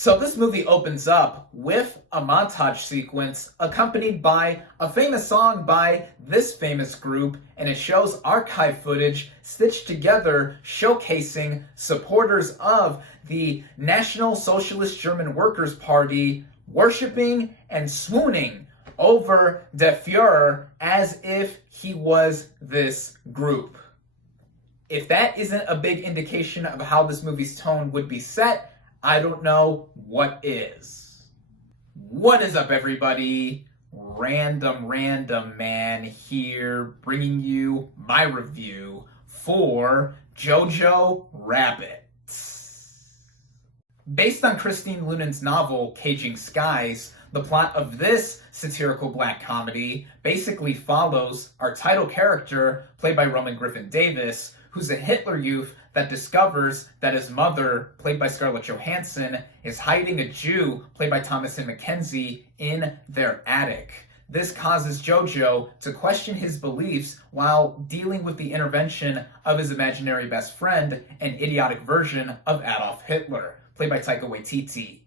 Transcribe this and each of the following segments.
So this movie opens up with a montage sequence accompanied by a famous song by this famous group, and it shows archive footage stitched together showcasing supporters of the National Socialist German Workers' Party worshiping and swooning over Der Fuhrer as if he was this group. If that isn't a big indication of how this movie's tone would be set, I don't know what is. What is up, everybody? Random Man here, bringing you my review for Jojo Rabbit. Based on Christine Lunen's novel, Caging Skies, the plot of this satirical black comedy basically follows our title character, played by Roman Griffin Davis, who's a Hitler Youth that discovers that his mother, played by Scarlett Johansson, is hiding a Jew, played by Thomasin McKenzie, in their attic. This causes Jojo to question his beliefs while dealing with the intervention of his imaginary best friend, an idiotic version of Adolf Hitler, played by Taika Waititi.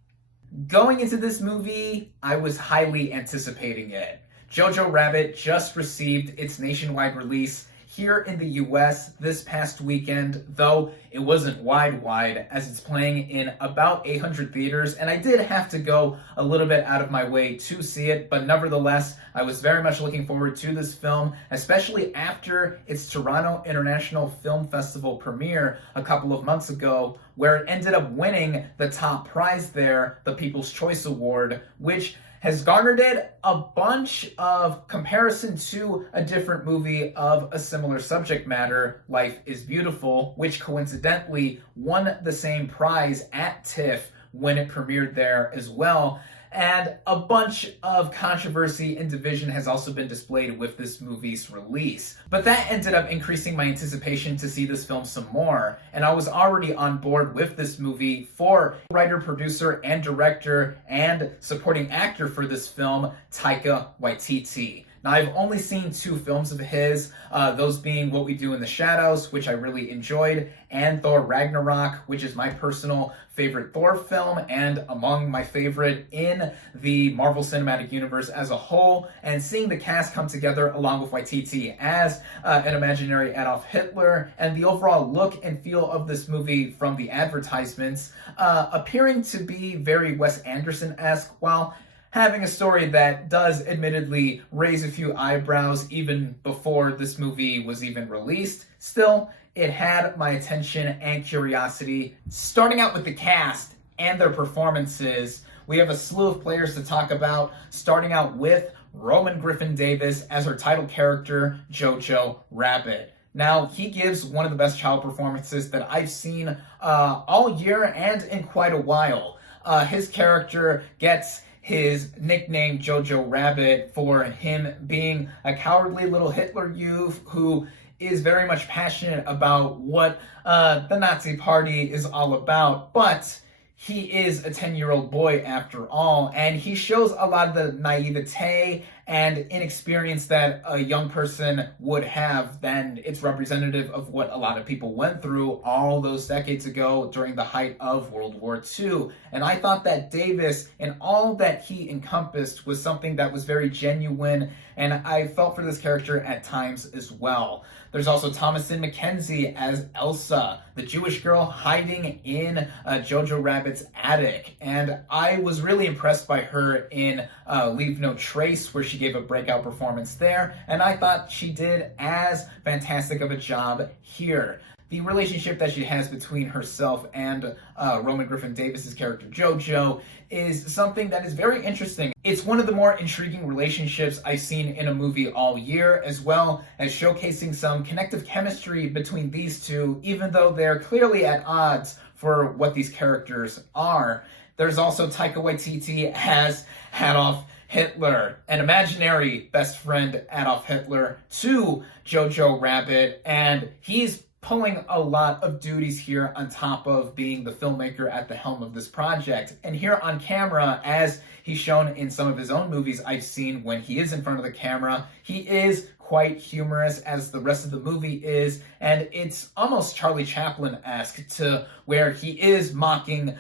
Going into this movie, I was highly anticipating it. Jojo Rabbit just received its nationwide release here in the US this past weekend, though it wasn't wide, as it's playing in about 800 theaters, and I did have to go a little bit out of my way to see it, but nevertheless, I was very much looking forward to this film, especially after its Toronto International Film Festival premiere a couple of months ago, where it ended up winning the top prize there, the People's Choice Award, which has garnered it a bunch of comparison to a different movie of a similar subject matter, Life is Beautiful, which coincidentally won the same prize at TIFF when it premiered there as well. And a bunch of controversy and division has also been displayed with this movie's release. But that ended up increasing my anticipation to see this film some more, and I was already on board with this movie for writer, producer, and director, and supporting actor for this film, Taika Waititi. Now, I've only seen 2 films of his, those being What We Do in the Shadows, which I really enjoyed, and Thor Ragnarok, which is my personal favorite Thor film and among my favorite in the Marvel Cinematic Universe as a whole. And seeing the cast come together along with Waititi as an imaginary Adolf Hitler, and the overall look and feel of this movie from the advertisements appearing to be very Wes Anderson-esque, while having a story that does admittedly raise a few eyebrows even before this movie was even released. Still, it had my attention and curiosity. Starting out with the cast and their performances, we have a slew of players to talk about, starting out with Roman Griffin Davis as her title character, Jojo Rabbit. Now, he gives one of the best child performances that I've seen all year and in quite a while. His character gets his nickname Jojo Rabbit for him being a cowardly little Hitler Youth who is very much passionate about what the Nazi Party is all about, but he is a 10-year-old boy after all, and he shows a lot of the naivete and inexperience that a young person would have. Then it's representative of what a lot of people went through all those decades ago during the height of World War II. And I thought that Davis and all that he encompassed was something that was very genuine, and I felt for this character at times as well. There's also Thomasin McKenzie as Elsa, the Jewish girl hiding in Jojo Rabbit's attic. And I was really impressed by her in Leave No Trace, where she gave a breakout performance there. And I thought she did as fantastic of a job here. The relationship that she has between herself and Roman Griffin Davis's character Jojo is something that is very interesting. It's one of the more intriguing relationships I've seen in a movie all year, as well as showcasing some connective chemistry between these two, even though they're clearly at odds for what these characters are. There's also Taika Waititi as Adolf Hitler, an imaginary best friend Adolf Hitler to Jojo Rabbit, and he's pulling a lot of duties here on top of being the filmmaker at the helm of this project. And here on camera, as he's shown in some of his own movies I've seen when he is in front of the camera, he is quite humorous, as the rest of the movie is, and it's almost Charlie Chaplin-esque, to where he is mocking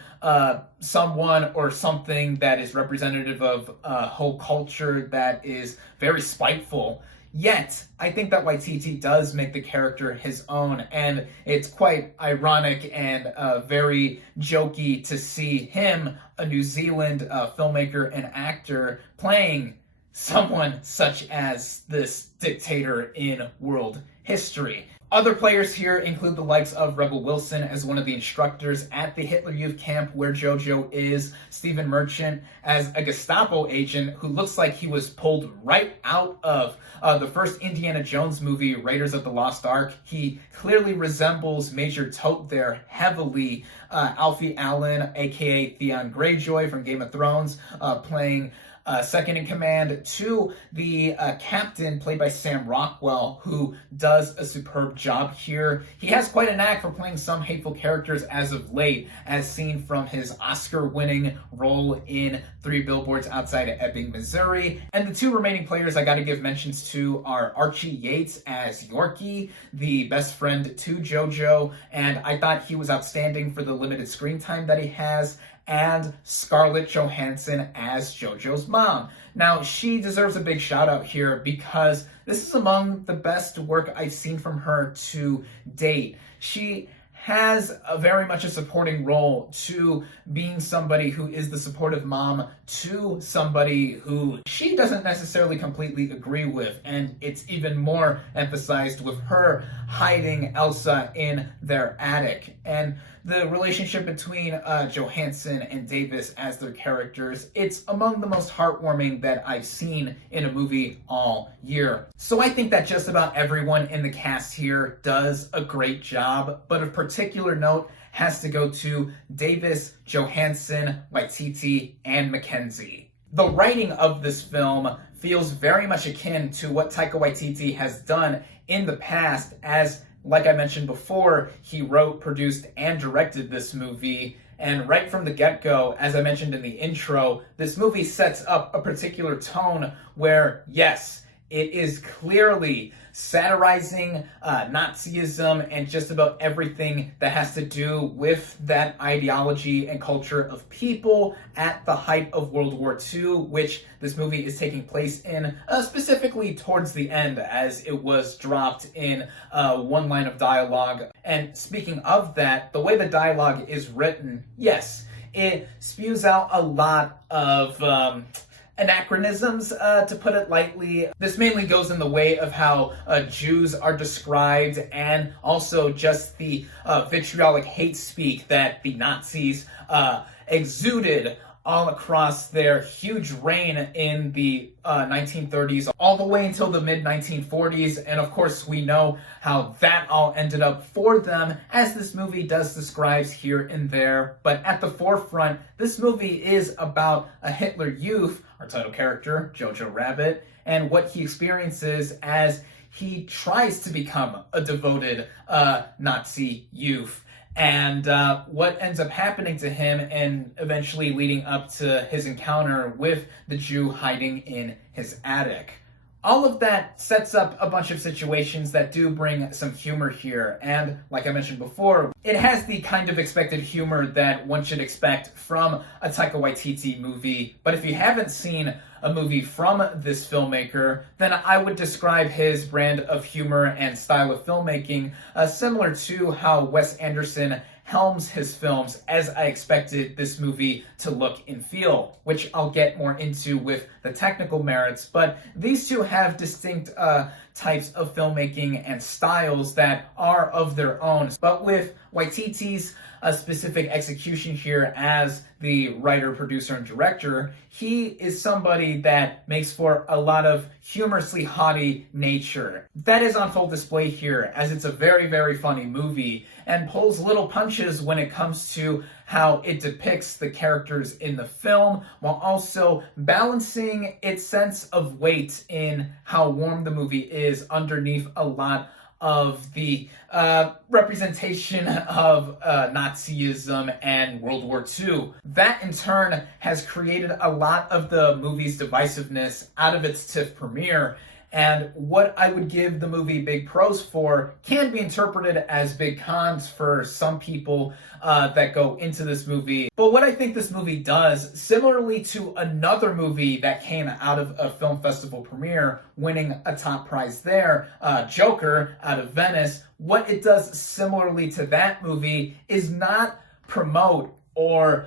someone or something that is representative of a whole culture that is very spiteful. Yet, I think that Waititi does make the character his own, and it's quite ironic and very jokey to see him, a New Zealand filmmaker and actor, playing someone such as this dictator in world history. Other players here include the likes of Rebel Wilson as one of the instructors at the Hitler Youth Camp where Jojo is, Stephen Merchant as a Gestapo agent who looks like he was pulled right out of the first Indiana Jones movie, Raiders of the Lost Ark. He clearly resembles Major Tote there heavily. Alfie Allen, aka Theon Greyjoy from Game of Thrones, playing second in command to the captain, played by Sam Rockwell, who does a superb job here. He has quite a knack for playing some hateful characters as of late, as seen from his Oscar-winning role in 3 Billboards Outside of Ebbing, Missouri. And the 2 remaining players I gotta give mentions to are Archie Yates as Yorkie, the best friend to Jojo, and I thought he was outstanding for the limited screen time that he has, and Scarlett Johansson as Jojo's mom. Now, she deserves a big shout out here because this is among the best work I've seen from her to date. She has very much a supporting role to being somebody who is the supportive mom to somebody who she doesn't necessarily completely agree with, and it's even more emphasized with her hiding Elsa in their attic. And the relationship between Johansson and Davis as their characters, it's among the most heartwarming that I've seen in a movie all year. So I think that just about everyone in the cast here does a great job, but of particular note has to go to Davis, Johansson, Waititi, and Mackenzie. The writing of this film feels very much akin to what Taika Waititi has done in the past, as like I mentioned before, he wrote, produced, and directed this movie. And right from the get-go, as I mentioned in the intro, this movie sets up a particular tone where, yes, it is clearly satirizing Nazism and just about everything that has to do with that ideology and culture of people at the height of World War II, which this movie is taking place in, specifically towards the end, as it was dropped in one line of dialogue. And speaking of that, the way the dialogue is written, yes, it spews out a lot of anachronisms, to put it lightly. This mainly goes in the way of how Jews are described, and also just the vitriolic hate speak that the Nazis exuded all across their huge reign in the 1930s, all the way until the mid-1940s, and of course we know how that all ended up for them, as this movie does describe here and there. But at the forefront, this movie is about a Hitler Youth, our title character, Jojo Rabbit, and what he experiences as he tries to become a devoted Nazi youth. And what ends up happening to him, and eventually leading up to his encounter with the Jew hiding in his attic. All of that sets up a bunch of situations that do bring some humor here, and like I mentioned before, it has the kind of expected humor that one should expect from a Taika Waititi movie. But if you haven't seen a movie from this filmmaker, then I would describe his brand of humor and style of filmmaking similar to how Wes Anderson helms his films, as I expected this movie to look and feel, which I'll get more into with the technical merits. But these two have distinct types of filmmaking and styles that are of their own. But with Waititi's specific execution here as the writer, producer, and director, he is somebody that makes for a lot of humorously haughty nature. That is on full display here, as it's a very, very funny movie, and pulls little punches when it comes to how it depicts the characters in the film, while also balancing its sense of weight in how warm the movie is underneath a lot of the representation of Nazism and World War II. That in turn has created a lot of the movie's divisiveness out of its TIFF premiere. And what I would give the movie big pros for can be interpreted as big cons for some people that go into this movie. But what I think this movie does, similarly to another movie that came out of a film festival premiere, winning a top prize there, Joker out of Venice, what it does similarly to that movie is not promote or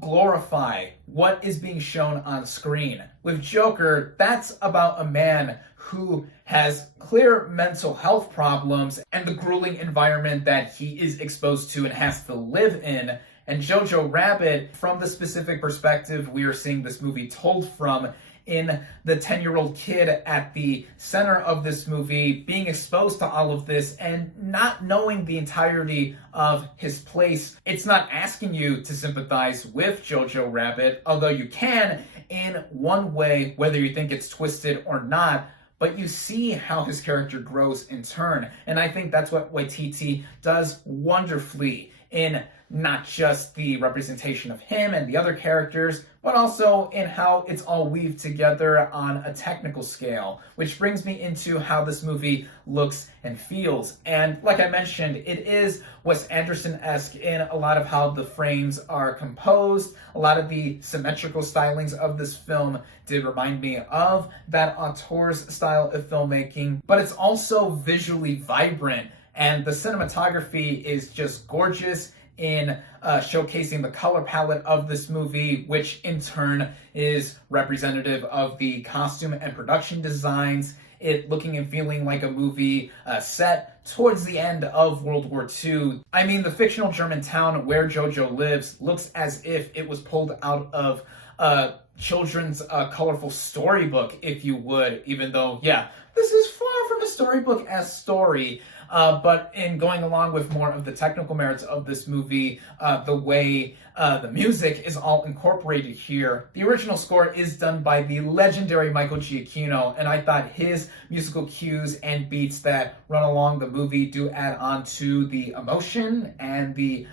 glorify what is being shown on screen. With Joker, that's about a man who has clear mental health problems and the grueling environment that he is exposed to and has to live in. And Jojo Rabbit, from the specific perspective we are seeing this movie told from, in the 10-year-old kid at the center of this movie being exposed to all of this and not knowing the entirety of his place. It's not asking you to sympathize with Jojo Rabbit, although you can in one way, whether you think it's twisted or not, but you see how his character grows in turn. And I think that's what Waititi does wonderfully in not just the representation of him and the other characters, but also in how it's all weaved together on a technical scale, which brings me into how this movie looks and feels. And like I mentioned, it is Wes Anderson-esque in a lot of how the frames are composed. A lot of the symmetrical stylings of this film did remind me of that auteur's style of filmmaking, but it's also visually vibrant, and the cinematography is just gorgeous in showcasing the color palette of this movie, which in turn is representative of the costume and production designs, it looking and feeling like a movie set towards the end of World War II. I mean, the fictional German town where Jojo lives looks as if it was pulled out of a children's colorful storybook, if you would, even though, yeah, this is far from a storybook as story. But in going along with more of the technical merits of this movie, the way the music is all incorporated here. The original score is done by the legendary Michael Giacchino, and I thought his musical cues and beats that run along the movie do add on to the emotion and the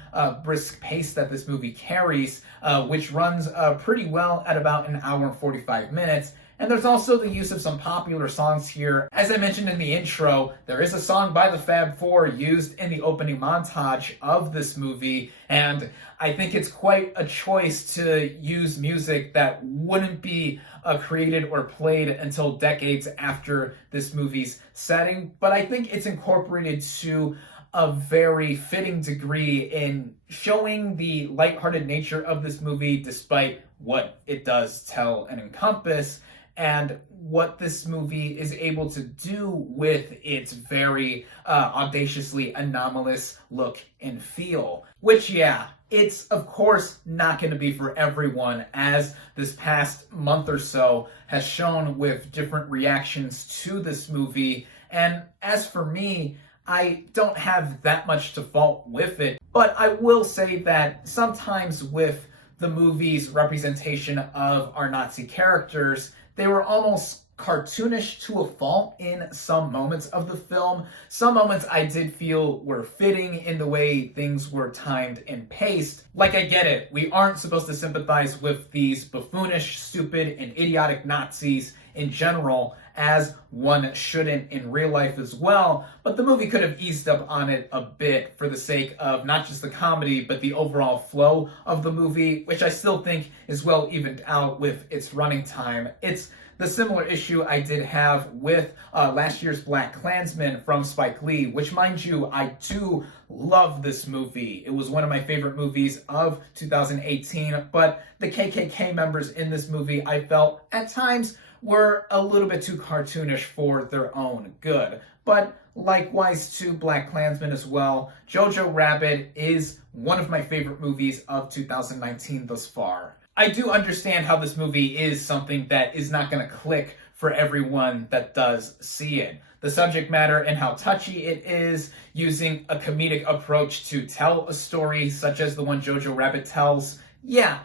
brisk pace that this movie carries, which runs pretty well at about an hour and 45 minutes. And there's also the use of some popular songs here. As I mentioned in the intro, there is a song by the Fab Four used in the opening montage of this movie, and I think it's quite a choice to use music that wouldn't be created or played until decades after this movie's setting, but I think it's incorporated to a very fitting degree in showing the lighthearted nature of this movie despite what it does tell and encompass, and what this movie is able to do with its very audaciously anomalous look and feel. Which, yeah, it's of course not going to be for everyone, as this past month or so has shown with different reactions to this movie. And as for me, I don't have that much to fault with it, but I will say that sometimes with the movie's representation of our Nazi characters, they were almost cartoonish to a fault in some moments of the film. Some moments I did feel were fitting in the way things were timed and paced. Like, I get it, we aren't supposed to sympathize with these buffoonish, stupid, and idiotic Nazis in general, as one shouldn't in real life as well, but the movie could have eased up on it a bit for the sake of not just the comedy, but the overall flow of the movie, which I still think is well evened out with its running time. It's the similar issue I did have with last year's BlacKkKlansman from Spike Lee, which, mind you, I do love this movie. It was one of my favorite movies of 2018, but the KKK members in this movie, I felt at times were a little bit too cartoonish for their own good. But likewise to BlacKkKlansman as well, Jojo Rabbit is one of my favorite movies of 2019 thus far. I do understand how this movie is something that is not going to click for everyone that does see it. The subject matter and how touchy it is, using a comedic approach to tell a story such as the one Jojo Rabbit tells, yeah,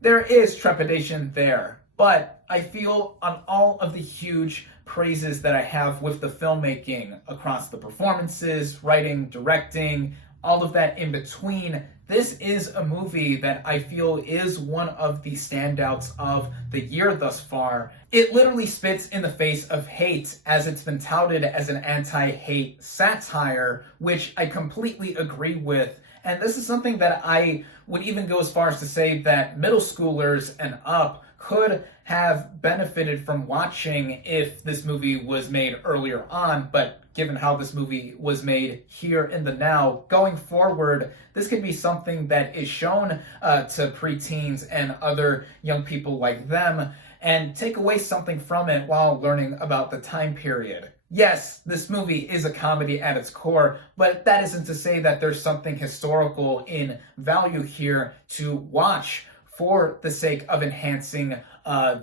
there is trepidation there. But I feel on all of the huge praises that I have with the filmmaking across the performances, writing, directing, all of that in between, this is a movie that I feel is one of the standouts of the year thus far. It literally spits in the face of hate, as it's been touted as an anti-hate satire, which I completely agree with. And this is something that I would even go as far as to say that middle schoolers and up could have benefited from watching if this movie was made earlier on, but given how this movie was made here in the now, going forward, this could be something that is shown to preteens and other young people like them, and take away something from it while learning about the time period. Yes, this movie is a comedy at its core, but that isn't to say that there's something historical in value here to watch for the sake of enhancing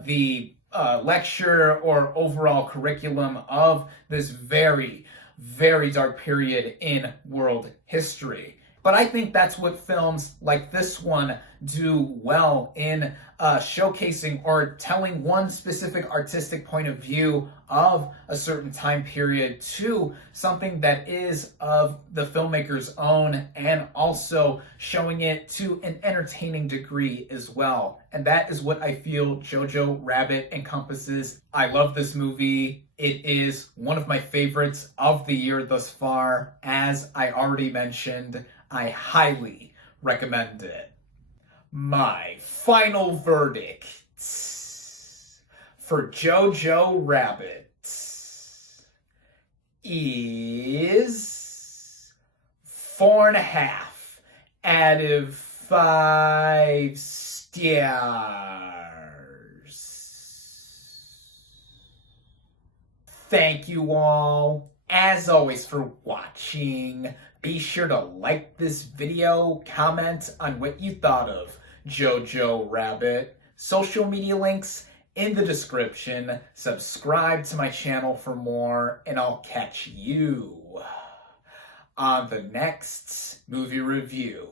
the lecture or overall curriculum of this very, very dark period in world history. But I think that's what films like this one do well in showcasing or telling one specific artistic point of view of a certain time period to something that is of the filmmaker's own, and also showing it to an entertaining degree as well. And that is what I feel Jojo Rabbit encompasses. I love this movie. It is one of my favorites of the year thus far. As I already mentioned, I highly recommend it. My final verdict for Jojo Rabbit is 4.5 out of 5 stars. Thank you all, as always, for watching. Be sure to like this video, comment on what you thought of Jojo Rabbit. Social media links in the description. Subscribe to my channel for more, and I'll catch you on the next movie review.